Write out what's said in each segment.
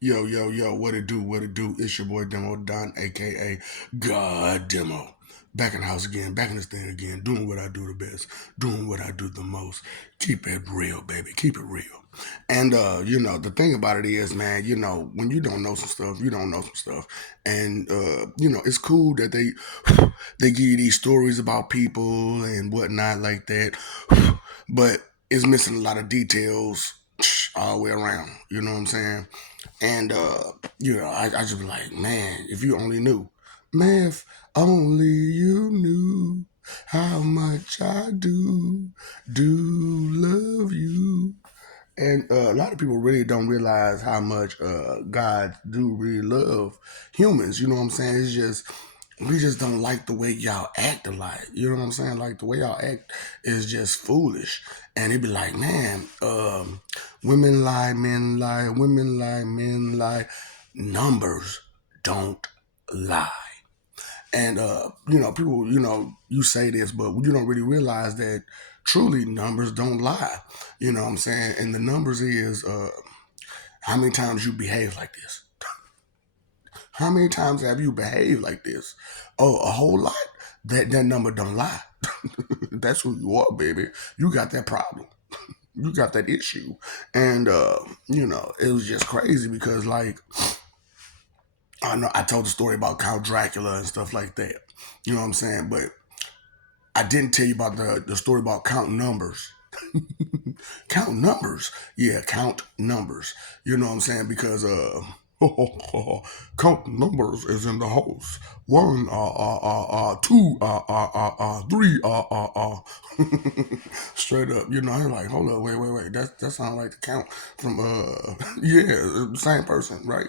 Yo, yo, yo, what it do, what it do? It's your boy Demo Don, aka God Demo. Back in the house again, back in this thing again, doing what I do the best, doing what I do the most. Keep it real, baby. Keep it real. And the thing about it is, man, when you don't know some stuff, you don't know some stuff. And it's cool that they give you these stories about people and whatnot like that. But it's missing a lot of details all the way around. You know what I'm saying? And I just be like, man, if you only knew, man, if only you knew how much I do love you. And a lot of people really don't realize how much God do really love humans. You know what I'm saying? It's just we just don't like the way y'all act a lot. You know what I'm saying? Like the way y'all act is just foolish. And it'd be like, man, women lie, men lie, women lie, men lie. Numbers don't lie. And people, you say this, but you don't really realize that truly numbers don't lie. You know what I'm saying? And the numbers is how many times you behave like this. How many times have you behaved like this? Oh, a whole lot. That number don't lie. That's who you are, baby. You got that problem. You got that issue. And it was just crazy because like I know I told the story about Count Dracula and stuff like that. You know what I'm saying? But I didn't tell you about the story about count numbers. Count numbers. Yeah, count numbers. You know what I'm saying? Because count numbers is in the house. One, two, three, straight up. You know, I'm like, hold up, wait. That sounds like the count from yeah, same person, right?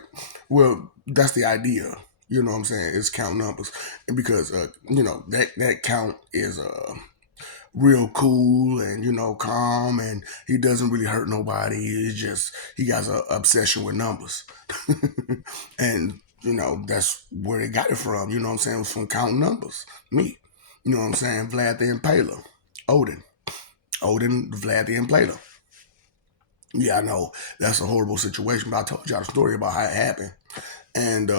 Well, that's the idea. You know what I'm saying? It's count numbers, and because that count is real cool and calm, and he doesn't really hurt nobody. It's just he got an obsession with numbers. And that's where they got it from. You know what I'm saying? It was from counting numbers. Me. You know what I'm saying? Vlad the Impaler. Odin Vlad the Impaler. Yeah, I know that's a horrible situation, but I told y'all the story about how it happened. And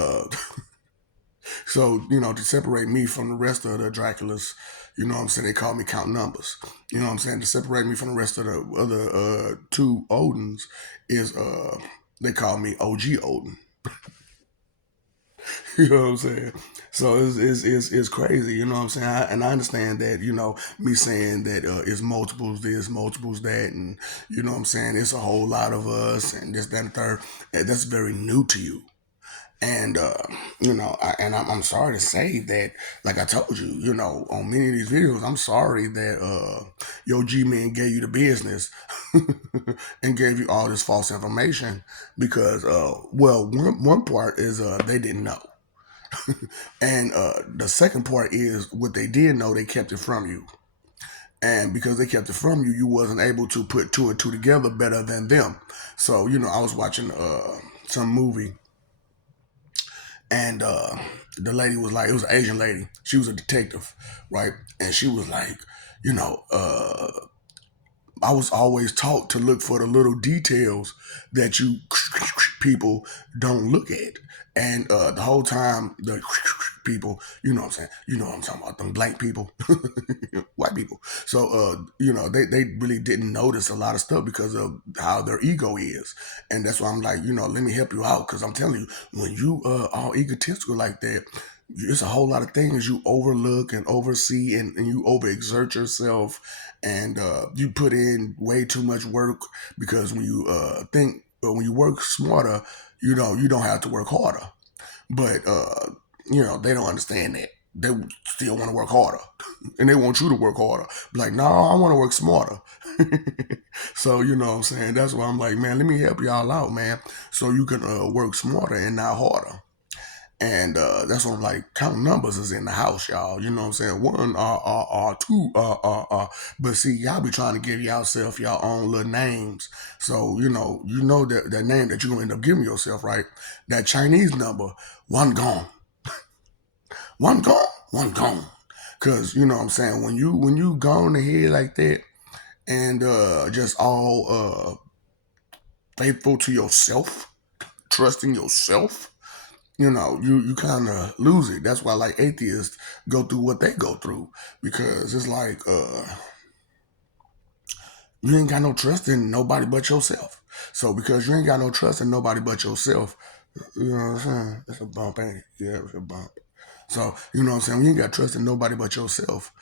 so, to separate me from the rest of the Draculas, you know what I'm saying? They call me Count Numbers. You know what I'm saying? To separate me from the rest of the other two Odins is they call me OG Odin. You know what I'm saying? So it's crazy. You know what I'm saying? And I understand that. Me saying that it's multiples this, multiples that, and you know what I'm saying? It's a whole lot of us, and this, that, and the third. That's very new to you. And I'm sorry to say that, like I told you, on many of these videos, I'm sorry that your G Man gave you the business and gave you all this false information because, one part is they didn't know, and the second part is what they did know, they kept it from you, and because they kept it from you, you wasn't able to put two and two together better than them. So I was watching some movie, and the lady was like, it was an Asian lady. She was a detective, right? And she was like, you know, uh, I was always taught to look for the little details that you people don't look at. And the whole time, the people, you know what I'm saying? You know what I'm talking about, them blank people, white people. So, they really didn't notice a lot of stuff because of how their ego is. And that's why I'm like, let me help you out. Because I'm telling you, when you are egotistical like that, it's a whole lot of things you overlook and oversee, and you overexert yourself, and you put in way too much work because when you when you work smarter, you don't have to work harder. But they don't understand that. They still want to work harder, and they want you to work harder. Be like, no, I want to work smarter. So you know what I'm saying. That's why I'm like, man, let me help y'all out, man, so you can work smarter and not harder. And that's what I'm like. Count numbers is in the house, y'all. You know what I'm saying? One, two, But see, y'all be trying to give yourself your own little names. So that name that you're gonna end up giving yourself, right? That Chinese number, one gone, one gone, one gone. Cause you know what I'm saying, when you gone ahead like that, and just all faithful to yourself, trust in yourself, you kind of lose it. That's why like atheists go through what they go through, because it's like you ain't got no trust in nobody but yourself. So because you ain't got no trust in nobody but yourself, you know what I'm saying? It's a bump, ain't it? Yeah, it's a bump. So, you know what I'm saying? When you ain't got trust in nobody but yourself,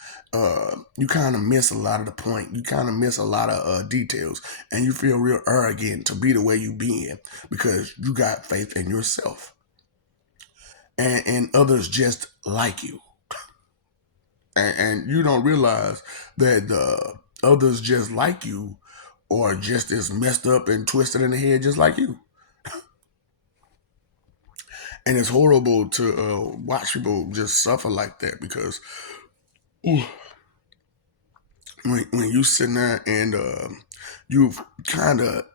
you kind of miss a lot of the point. You kind of miss a lot of details. And you feel real arrogant to be the way you been because you got faith in yourself. And others just like you. And you don't realize that the others just like you or just as messed up and twisted in the head just like you. And it's horrible to watch people just suffer like that because ooh, when you sitting there and you kind of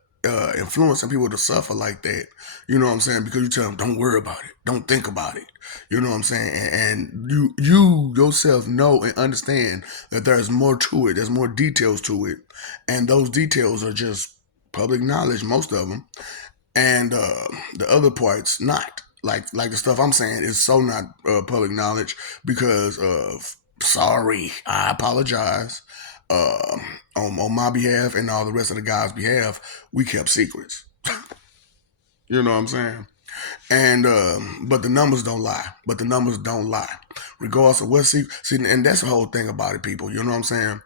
influencing people to suffer like that, you know what I'm saying? Because you tell them, don't worry about it, don't think about it. You know what I'm saying? And you yourself know and understand that there's more to it. There's more details to it, and those details are just public knowledge, most of them, and the other parts not. Like the stuff I'm saying is so not public knowledge because of sorry, I apologize. Uh, on my behalf and all the rest of the guys' behalf, we kept secrets. You know what I'm saying? And but the numbers don't lie. But the numbers don't lie, regardless of what secret. See, and that's the whole thing about it, people. You know what I'm saying?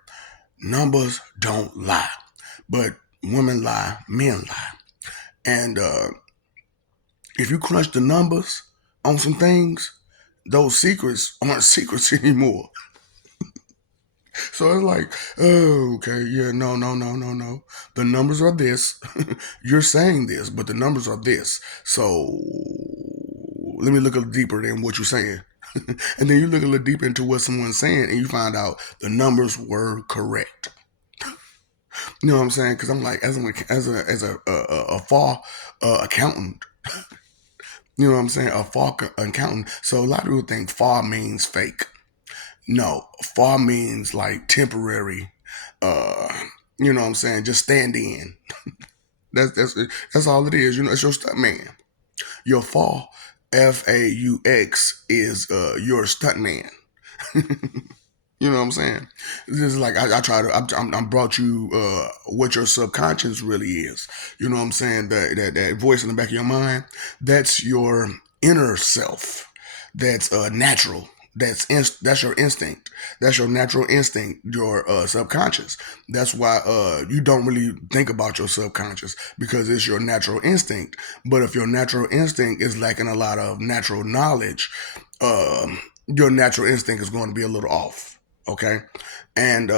Numbers don't lie, but women lie, men lie, and if you crunch the numbers on some things, those secrets aren't secrets anymore. So it's like, oh, okay, yeah, no, no, no, no, no. The numbers are this. You're saying this, but the numbers are this. So let me look a little deeper than what you're saying. And then you look a little deeper into what someone's saying, and you find out the numbers were correct. You know what I'm saying? Because I'm like, as a fall accountant, you know what I'm saying? A fall accountant. So a lot of people think fall means fake. No, fall means like temporary. Uh, you know what I'm saying? Just stand in. That's all it is. You know, it's your stunt man. Your fall, FAUX, is your stunt man. You know what I'm saying? This is like I try to I'm brought you what your subconscious really is. You know what I'm saying? That voice in the back of your mind, that's your inner self. That's natural. That's your instinct. That's your natural instinct. Your subconscious. That's why you don't really think about your subconscious because it's your natural instinct. But if your natural instinct is lacking a lot of natural knowledge, your natural instinct is going to be a little off. Okay. And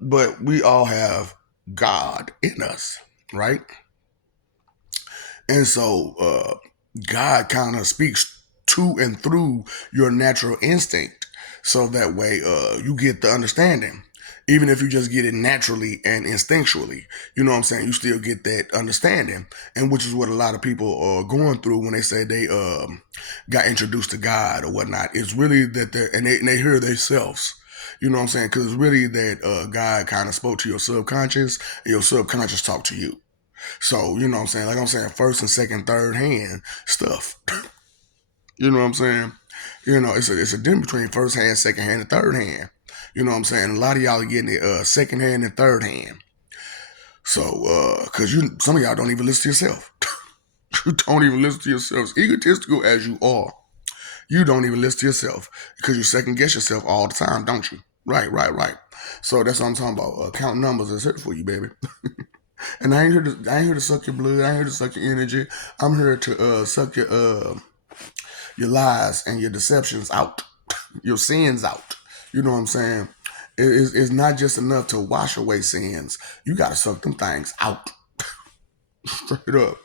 but we all have God in us, right? And so God kind of speaks to and through your natural instinct. So that way you get the understanding. Even if you just get it naturally and instinctually, you know what I'm saying? You still get that understanding. And which is what a lot of people are going through when they say they got introduced to God or whatnot. It's really that they hear themselves. You know what I'm saying? Because it's really that God kind of spoke to your subconscious and your subconscious talked to you. So, you know what I'm saying? Like I'm saying, first and second, third hand stuff. You know what I'm saying? You know, it's a difference between first hand, second hand, and third hand. You know what I'm saying? A lot of y'all are getting it second hand and third hand. So, cause some of y'all don't even listen to yourself. You don't even listen to yourself. As egotistical as you are, you don't even listen to yourself because you second guess yourself all the time, don't you? Right, right, right. So that's what I'm talking about. Counting numbers is here for you, baby. And I ain't here to suck your blood. I ain't here to suck your energy. I'm here to suck your lies and your deceptions out, your sins out. You know what I'm saying? It's not just enough to wash away sins. You got to suck them things out. Straight up.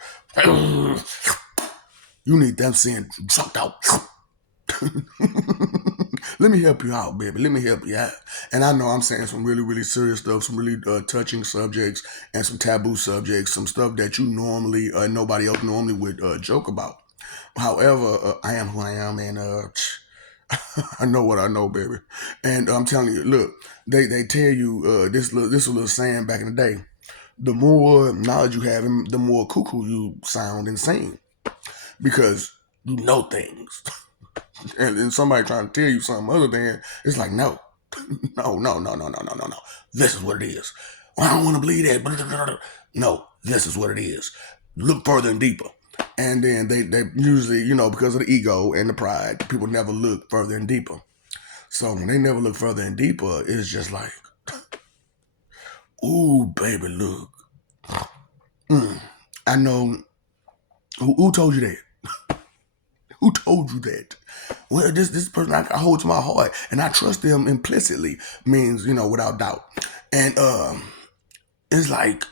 You need them sins sucked out. Let me help you out, baby. Let me help you out. And I know I'm saying some really, really serious stuff, some really touching subjects and some taboo subjects, some stuff that you normally, nobody else normally would joke about. However, I am who I am, and I know what I know, baby. And I'm telling you, look, they tell you this little saying back in the day. The more knowledge you have, the more cuckoo you sound and sing. because you know things. And somebody trying to tell you something other than, it's like, no, no, no, no, no, no, no, no, no. This is what it is. Well, I don't want to believe that. No, this is what it is. Look further and deeper. And then they usually, because of the ego and the pride, people never look further and deeper. So when they never look further and deeper, it's just like, ooh, baby, look. I know. Who told you that? Who told you that? Well, this person I hold to my heart, and I trust them implicitly, means, without doubt. And it's like,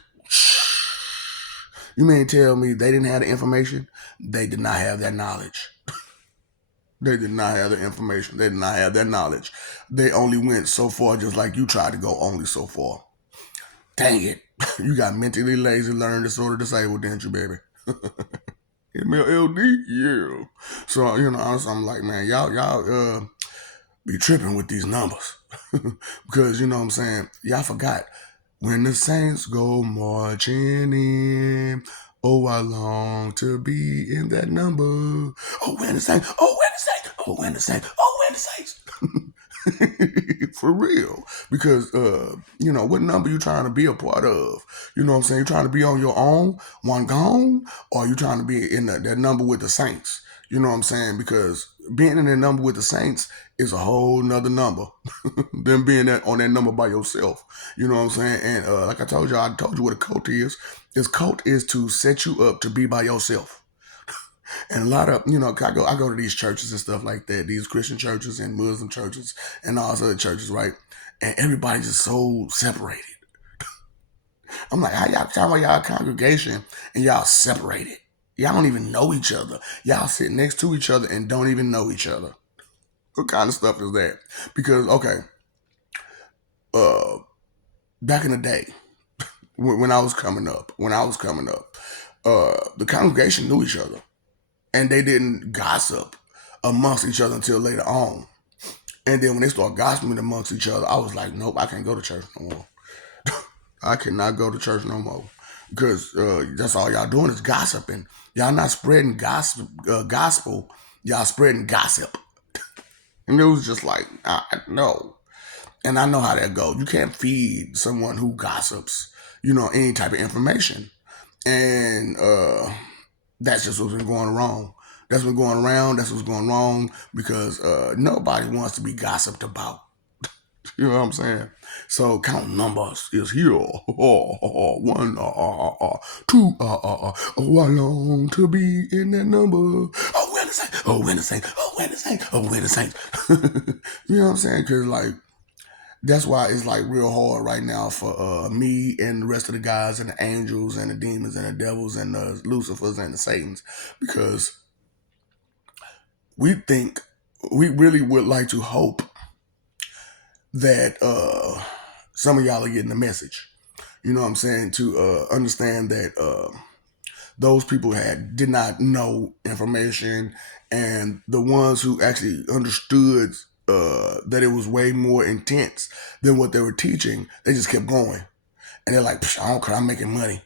you mean tell me they didn't have the information? They did not have that knowledge. They did not have the information. They did not have that knowledge. They only went so far, just like you tried to go only so far. Dang it. You got mentally lazy, learning disorder, disabled, didn't you, baby? MLLD? Yeah. So, I'm like, man, y'all be tripping with these numbers. Because, you know what I'm saying? Y'all forgot. When the saints go marching in, oh, I long to be in that number. Oh, when the saints, oh, when the saints, oh, when the saints, oh, when the saints. For real. Because, what number you trying to be a part of? You know what I'm saying? You trying to be on your own, one gone, or you trying to be in that number with the saints? You know what I'm saying? Because being in that number with the saints is a whole nother number than being on that number by yourself. You know what I'm saying? And like I told you what a cult is. This cult is to set you up to be by yourself. And a lot of, I go to these churches and stuff like that, these Christian churches and Muslim churches and all these other churches, right? And everybody's just so separated. I'm like, how y'all talking about y'all congregation and y'all separated? Y'all don't even know each other. Y'all sit next to each other and don't even know each other. What kind of stuff is that? Because, okay, back in the day, when I was coming up, the congregation knew each other. And they didn't gossip amongst each other until later on. And then when they started gossiping amongst each other, I was like, nope, I can't go to church no more. I cannot go to church no more. Because that's all y'all doing is gossiping. Y'all not spreading gospel. Y'all spreading gossip. And it was just like, no. And I know how that goes. You can't feed someone who gossips, any type of information. And that's just what's been going wrong. That's been going around. That's what's going wrong because nobody wants to be gossiped about. You know what I'm saying? So count numbers is here. One, two, oh, I long to be in that number. Oh, when the saints, oh, when the saints, oh, when the saints, oh, when the saints. You know what I'm saying? Because, like, that's why it's, like, real hard right now for me and the rest of the guys and the angels and the demons and the devils and the Lucifers and the Satans. Because we really would like to hope that some of y'all are getting the message. You know what I'm saying? To understand that those people did not know information, and the ones who actually understood that it was way more intense than what they were teaching, they just kept going. And they're like, I don't care, I'm making money.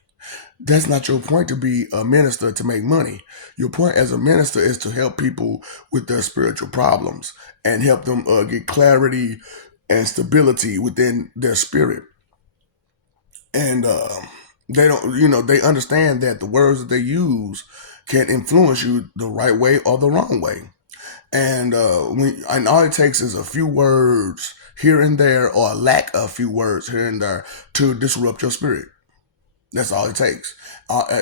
That's not your point to be a minister to make money. Your point as a minister is to help people with their spiritual problems and help them get clarity and stability within their spirit. And they don't, they understand that the words that they use can influence you the right way or the wrong way. And and all it takes is a few words here and there, or a lack of few words here and there, to disrupt your spirit. That's all it takes.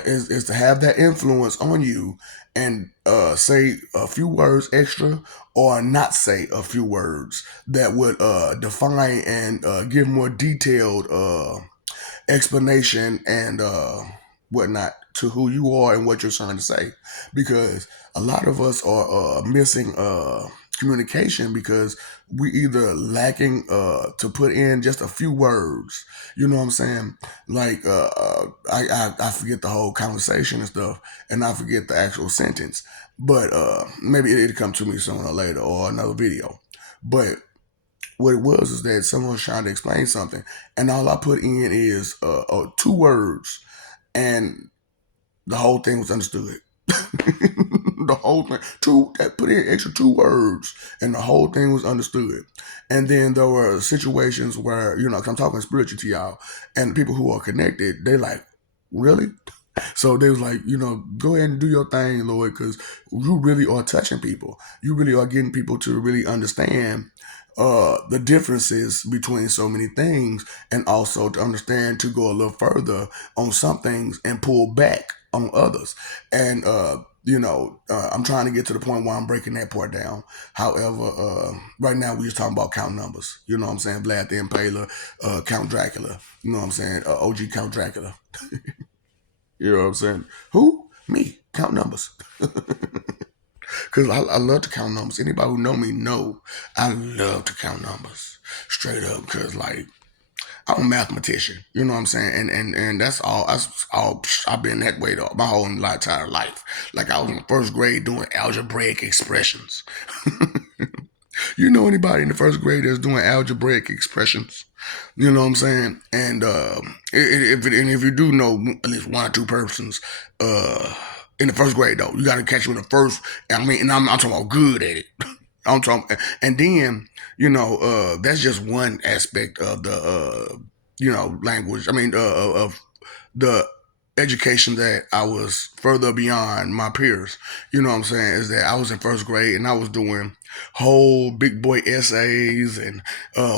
Is to have that influence on you and say a few words extra, or not say a few words that would define and give more detailed explanation and whatnot to who you are and what you're trying to say. Because a lot of us are missing communication because we either lacking to put in just a few words. You know what I'm saying? Like I forget the whole conversation and stuff, and I forget the actual sentence. But maybe it'll come to me sooner or later, or another video. But what it was is that someone was trying to explain something, and all I put in is two words, and the whole thing was understood. The whole thing, two that put in extra 2 words, and the whole thing was understood. And then there were situations where, 'cause I'm talking spiritual to y'all, and people who are connected, they like, really? So they was like, go ahead and do your thing, Lord, because you really are touching people. You really are getting people to really understand the differences between so many things, and also to understand to go a little further on some things and pull back on others. And I'm trying to get to the point where I'm breaking that part down. However, right now we just talking about count numbers. You know what I'm saying? Vlad the Impaler, Count Dracula. You know what I'm saying? OG Count Dracula. You know what I'm saying? Who? Me. Count numbers. Because I love to count numbers. Anybody who know me know I love to count numbers. Straight up. Because, like, I'm a mathematician. You know what I'm saying? And that's all. I've been that way though, my whole entire life. Like, I was in first grade doing algebraic expressions. You know anybody in the first grade that's doing algebraic expressions? You know what I'm saying? And if you do know at least one or two persons in the first grade, though, you got to catch them in the first. I mean, and I'm talking about good at it. I'm talking, and then that's just one aspect of the language. I mean, of the education that I was further beyond my peers. You know what I'm saying? Is that I was in first grade and I was doing whole big boy essays and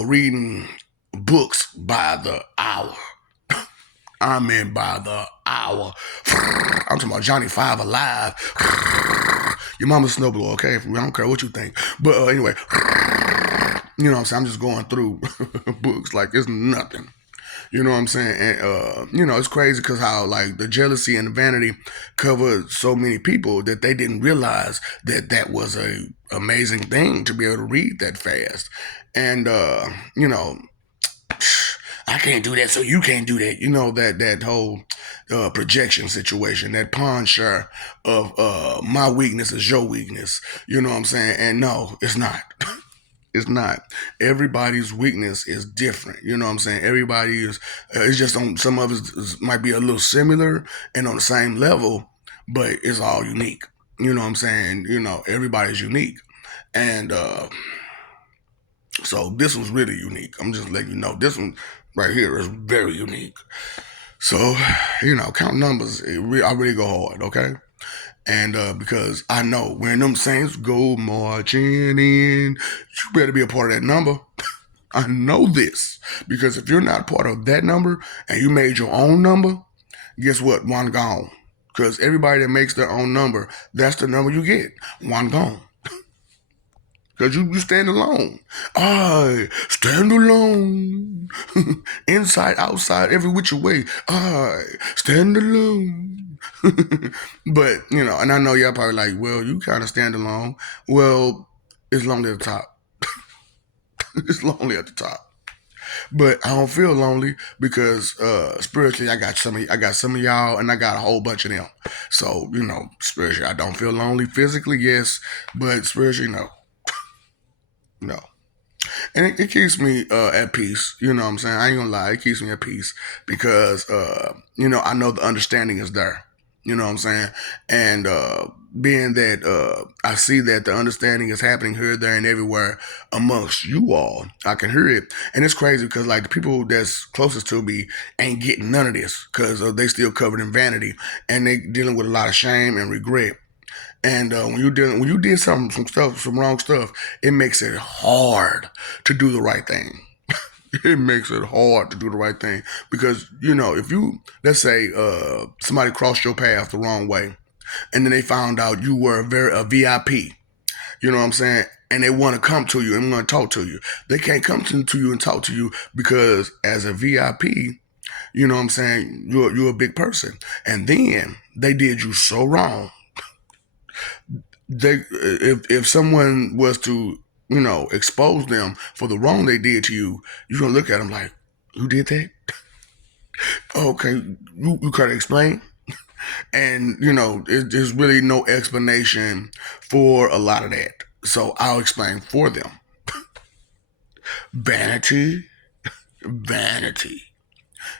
reading books by the hour. I mean by the hour. I'm talking about Johnny Five Alive. Your mama's snowblower, okay? I don't care what you think. But anyway, you know what I'm saying? I'm just going through books like it's nothing. You know what I'm saying? And it's crazy because how like the jealousy and the vanity covered so many people that they didn't realize that that was a amazing thing to be able to read that fast. And I can't do that, so you can't do that. You know that whole projection situation, that pawn share of my weakness is your weakness. You know what I'm saying? And no, it's not. It's not. Everybody's weakness is different. You know what I'm saying? Everybody is. It's just on some of us might be a little similar and on the same level, but it's all unique. You know what I'm saying? Everybody's unique, and so this was really unique. I'm just letting you know this one right here is very unique. So count numbers. I really go hard. Okay. And because I know when them saints go marching in, you better be a part of that number. I know this because if you're not part of that number and you made your own number, guess what? One gone. Because everybody that makes their own number, that's the number you get. One gone. Because you stand alone. I stand alone. Inside, outside, every which way. I stand alone. But, and I know y'all probably like, well, you kind of stand alone. Well, it's lonely at the top. It's lonely at the top. But I don't feel lonely because spiritually I got some of y'all and I got a whole bunch of them. So, spiritually I don't feel lonely. Physically, yes, but spiritually, no. No. And it keeps me at peace. You know what I'm saying? I ain't gonna lie, it keeps me at peace because I know the understanding is there. You know what I'm saying? And being that I see that the understanding is happening here, there, and everywhere amongst you all, I can hear it, and it's crazy because like the people that's closest to me ain't getting none of this because they still covered in vanity and they dealing with a lot of shame and regret. And when you did some wrong stuff, it makes it hard to do the right thing. It makes it hard to do the right thing because if you let's say somebody crossed your path the wrong way, and then they found out you were a VIP. You know what I'm saying? And they want to come to you and want to talk to you. They can't come to you and talk to you because as a VIP, you know what I'm saying, you're a big person. And then they did you so wrong if someone was to expose them for the wrong they did to you, you're gonna look at them like, who did that? Okay, you gotta explain. And there's really no explanation for a lot of that, so I'll explain for them. Vanity. Vanity.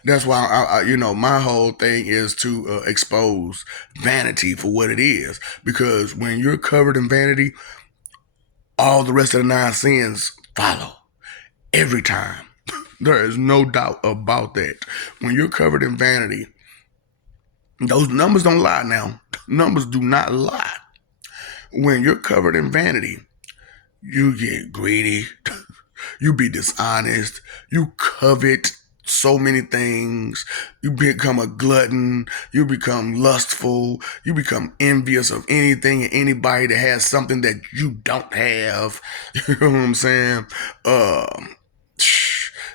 That's why my whole thing is to expose vanity for what it is. Because when you're covered in vanity, all the rest of the nine sins follow every time. There is no doubt about that. When you're covered in vanity, those numbers don't lie now. Numbers do not lie. When you're covered in vanity, you get greedy, you be dishonest, you covet so many things, you become a glutton, you become lustful, you become envious of anything and anybody that has something that you don't have. You know what I'm saying? Um,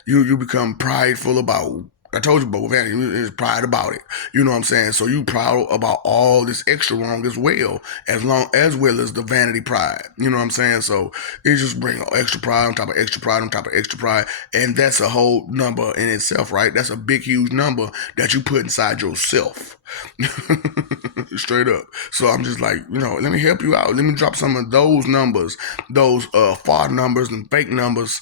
you become prideful about. I told you about vanity. There's pride about it. You know what I'm saying? So you proud about all this extra wrong as well as the vanity pride. You know what I'm saying? So it just bring extra pride on top of extra pride on top of extra pride, and that's a whole number in itself, right? That's a big, huge number that you put inside yourself. Straight up. So I'm just like, let me help you out. Let me drop some of those numbers, those fraud numbers and fake numbers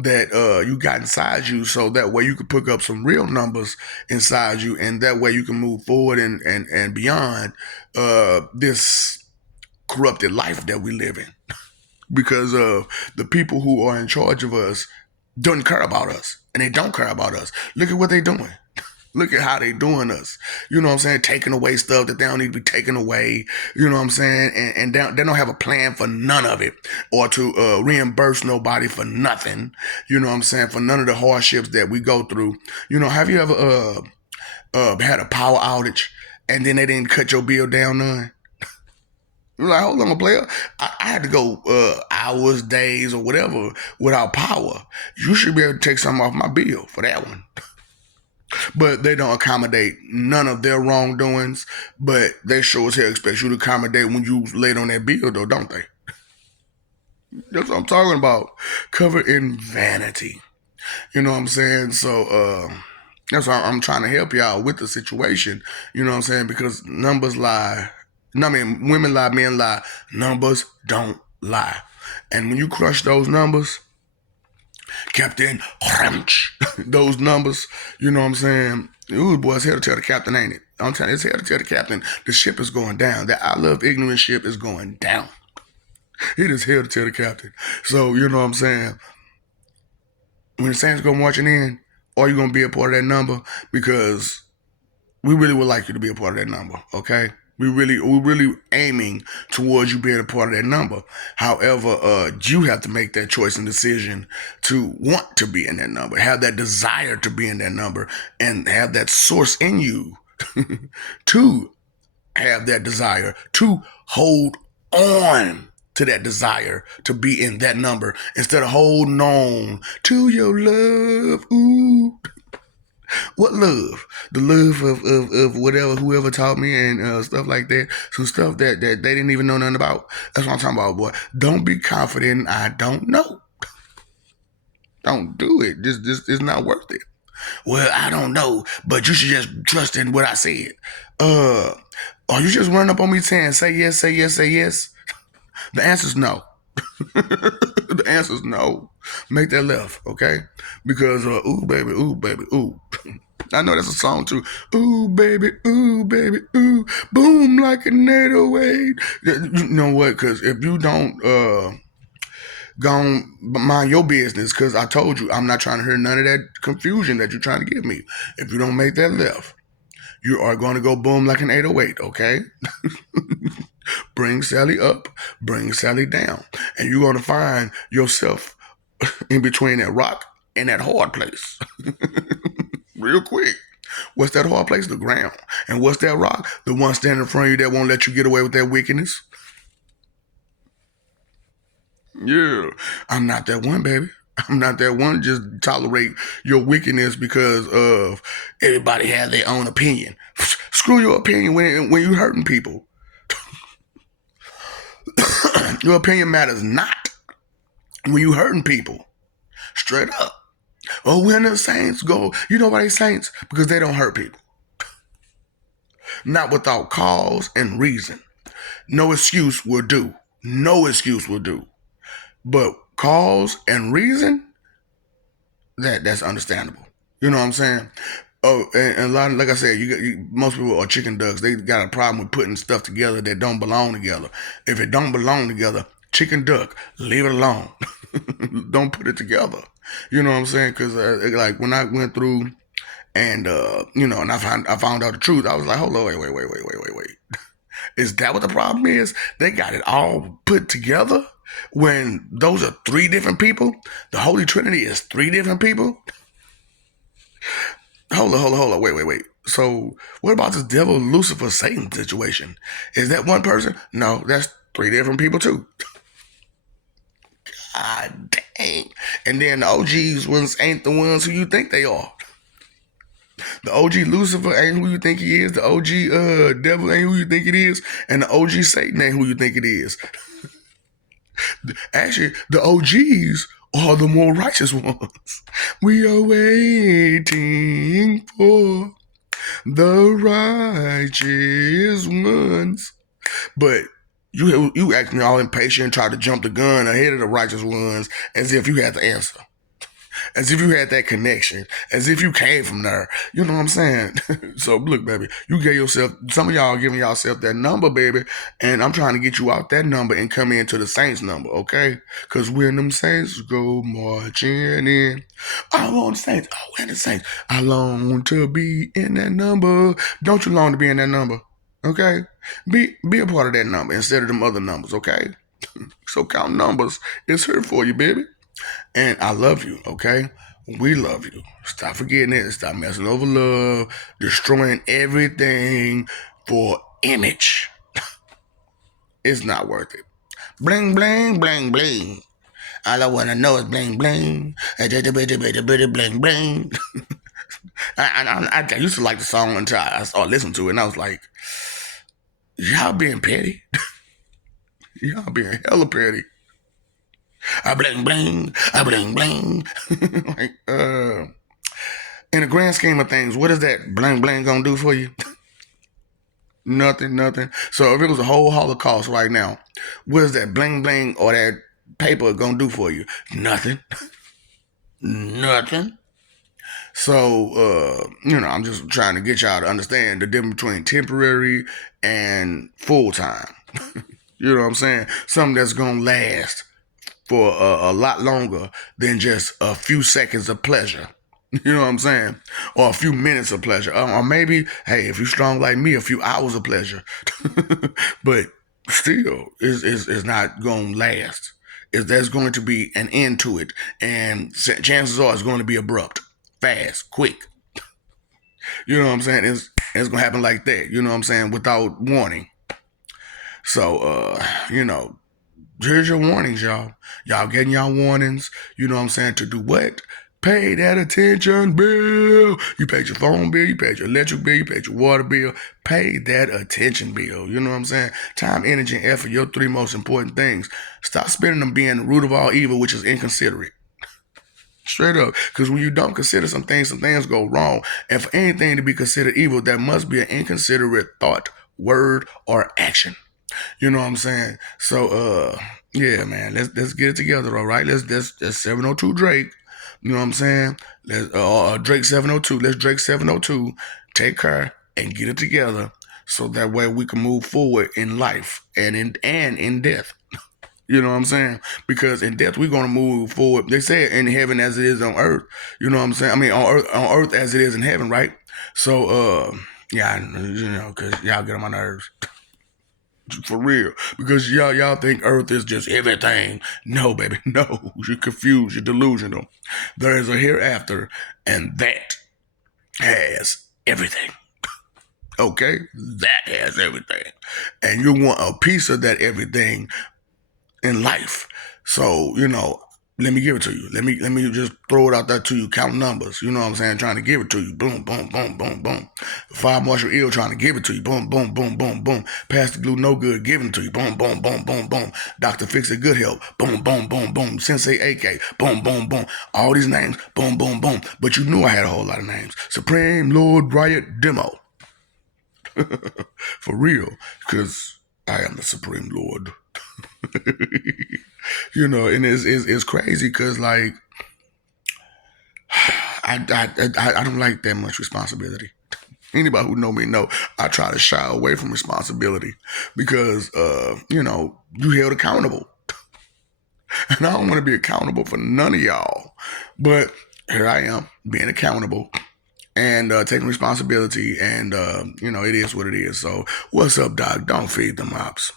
that you got inside you, so that way you can pick up some real numbers inside you, and that way you can move forward and beyond this corrupted life that we live in, because the people who are in charge of us don't care about us, and they don't care about us. Look at what they're doing. Look at how they doing us. You know what I'm saying? Taking away stuff that they don't need to be taken away. You know what I'm saying? And they don't have a plan for none of it, or to reimburse nobody for nothing. You know what I'm saying? For none of the hardships that we go through. Have you ever had a power outage and then they didn't cut your bill down none? You're like, hold on, player. I had to go hours, days, or whatever without power. You should be able to take something off my bill for that one. But they don't accommodate none of their wrongdoings. But they sure as hell expect you to accommodate when you late on that bill, though, don't they? That's what I'm talking about. Covered in vanity. You know what I'm saying? So that's why I'm trying to help y'all with the situation. You know what I'm saying? Because numbers lie. No, I mean, women lie, men lie. Numbers don't lie. And when you crush those numbers, Captain Crunch, those numbers, you know what I'm saying? Ooh, boy, it's hell to tell the captain, ain't it? I'm telling you, it's hell to tell the captain the ship is going down. That I love ignorant ship is going down. It is hell to tell the captain. So, you know what I'm saying? When the Saints go marching in, are you going to be a part of that number? Because we really would like you to be a part of that number, okay? We're really aiming towards you being a part of that number. However, you have to make that choice and decision to want to be in that number, have that desire to be in that number, and have that source in you to have that desire, to hold on to that desire to be in that number instead of holding on to your love. Ooh. What love? The love of whatever, whoever taught me and stuff like that. Some stuff that they didn't even know nothing about. That's what I'm talking about, boy. Don't be confident. I don't know. Don't do it. This is not worth it. Well, I don't know, but you should just trust in what I said. Are you just running up on me saying, say yes, say yes, say yes? The answer's no. The answer's no. Make that left, okay? Because, ooh, baby, ooh. I know that's a song too. Ooh, baby, ooh, boom like an 808. You know what? Because if you don't go mind your business, because I told you I'm not trying to hear none of that confusion that you're trying to give me. If you don't make that left, you are going to go boom like an 808, okay? Bring Sally up, bring Sally down. And you're going to find yourself in between that rock and that hard place. Real quick. What's that hard place? The ground. And what's that rock? The one standing in front of you that won't let you get away with that wickedness. Yeah. I'm not that one, baby. I'm not that one. Just tolerate your wickedness because of everybody has their own opinion. Screw your opinion when you're hurting people. Your opinion matters not when you hurting people. Straight up. Oh, when the saints go, you know why they saints? Because they don't hurt people. Not without cause and reason. No excuse will do. No excuse will do. But cause and reason, that's understandable. You know what I'm saying? Oh, and a lot of, like I said, most people are chicken ducks. They got a problem with putting stuff together that don't belong together. If it don't belong together, chicken duck, leave it alone. Don't put it together. You know what I'm saying? Because like when I went through and and I found out the truth, I was like, hold on, wait. Is that what the problem is? They got it all put together when those are three different people. The Holy Trinity is three different people. Hold on. Wait. So, what about this devil, Lucifer, Satan situation? Is that one person? No, that's three different people too. God dang. And then the OGs ones ain't the ones who you think they are. The OG Lucifer ain't who you think he is. The OG devil ain't who you think it is. And the OG Satan ain't who you think it is. Actually, the OGs are the more righteous ones. We are waiting for the righteous ones. But you act me all impatient, try to jump the gun ahead of the righteous ones as if you had the answer. As if you had that connection, as if you came from there. You know what I'm saying? So look, baby, you gave yourself, some of y'all giving yourself that number, baby, and I'm trying to get you out that number and come into the Saints number, okay? Because when them Saints go marching in, I want the Saints, oh, and the Saints, I long to be in that number. Don't you long to be in that number? Okay? Be a part of that number instead of them other numbers, okay? So count numbers. It's here for you, baby. And I love you, okay? We love you. Stop forgetting it. Stop messing over love, destroying everything for image. It's not worth it. Bling, bling, bling, bling. All I want to know is bling, bling. Bling, bling. I used to like the song until I started listening to it, and I was like, y'all being petty. Y'all being hella petty. I bling, bling. I bling, bling. Like, in the grand scheme of things, what is that bling bling gonna do for you? Nothing. So if it was a whole Holocaust right now, what is that bling bling or that paper gonna do for you? Nothing. Nothing. So I'm just trying to get y'all to understand the difference between temporary and full time. You know what I'm saying? Something that's gonna last for a lot longer than just a few seconds of pleasure. You know what I'm saying? Or a few minutes of pleasure. Or maybe, hey, if you're strong like me, a few hours of pleasure. But still, it's not going to last. There's going to be an end to it. And chances are it's going to be abrupt, fast, quick. You know what I'm saying? It's going to happen like that. You know what I'm saying? Without warning. So, here's your warnings, y'all. Y'all getting y'all warnings. You know what I'm saying? To do what? Pay that attention bill. You paid your phone bill, you paid your electric bill, you paid your water bill. Pay that attention bill. You know what I'm saying? Time, energy, and effort, your three most important things. Stop spending them being the root of all evil, which is inconsiderate. Straight up. Because when you don't consider some things go wrong. And for anything to be considered evil, there must be an inconsiderate thought, word, or action. You know what I'm saying? So yeah, man, let's get it together, all right? Let's 702 Drake. You know what I'm saying? Let's Drake 702. Let's Drake 702. Take care and get it together so that way we can move forward in life and in death. You know what I'm saying? Because in death we're gonna move forward. They say in heaven as it is on earth. You know what I'm saying? I mean on earth as it is in heaven, right? So yeah, cause y'all get on my nerves. For real. Because y'all think Earth is just everything. No, baby, no. You're confused. You're delusional. There is a hereafter, and that has everything. Okay? That has everything. And you want a piece of that everything in life. So, let me give it to you. Let me just throw it out there to you, count numbers. You know what I'm saying? Trying to give it to you. Boom, boom, boom, boom, boom. Fire Marshal Ill trying to give it to you. Boom, boom, boom, boom, boom. Pastor Glue No Good giving it to you. Boom, boom, boom, boom, boom. Dr. Fix It Good Help. Boom, boom, boom, boom. Sensei AK. Boom, boom, boom. All these names. Boom, boom, boom. But you knew I had a whole lot of names. Supreme Lord Riot Demo. For real. Because I am the Supreme Lord. And it's crazy because, like, I don't like that much responsibility. Anybody who know me know I try to shy away from responsibility because you held accountable, and I don't want to be accountable for none of y'all. But here I am being accountable and taking responsibility, and it is what it is. So what's up, Doc? Don't feed them ops.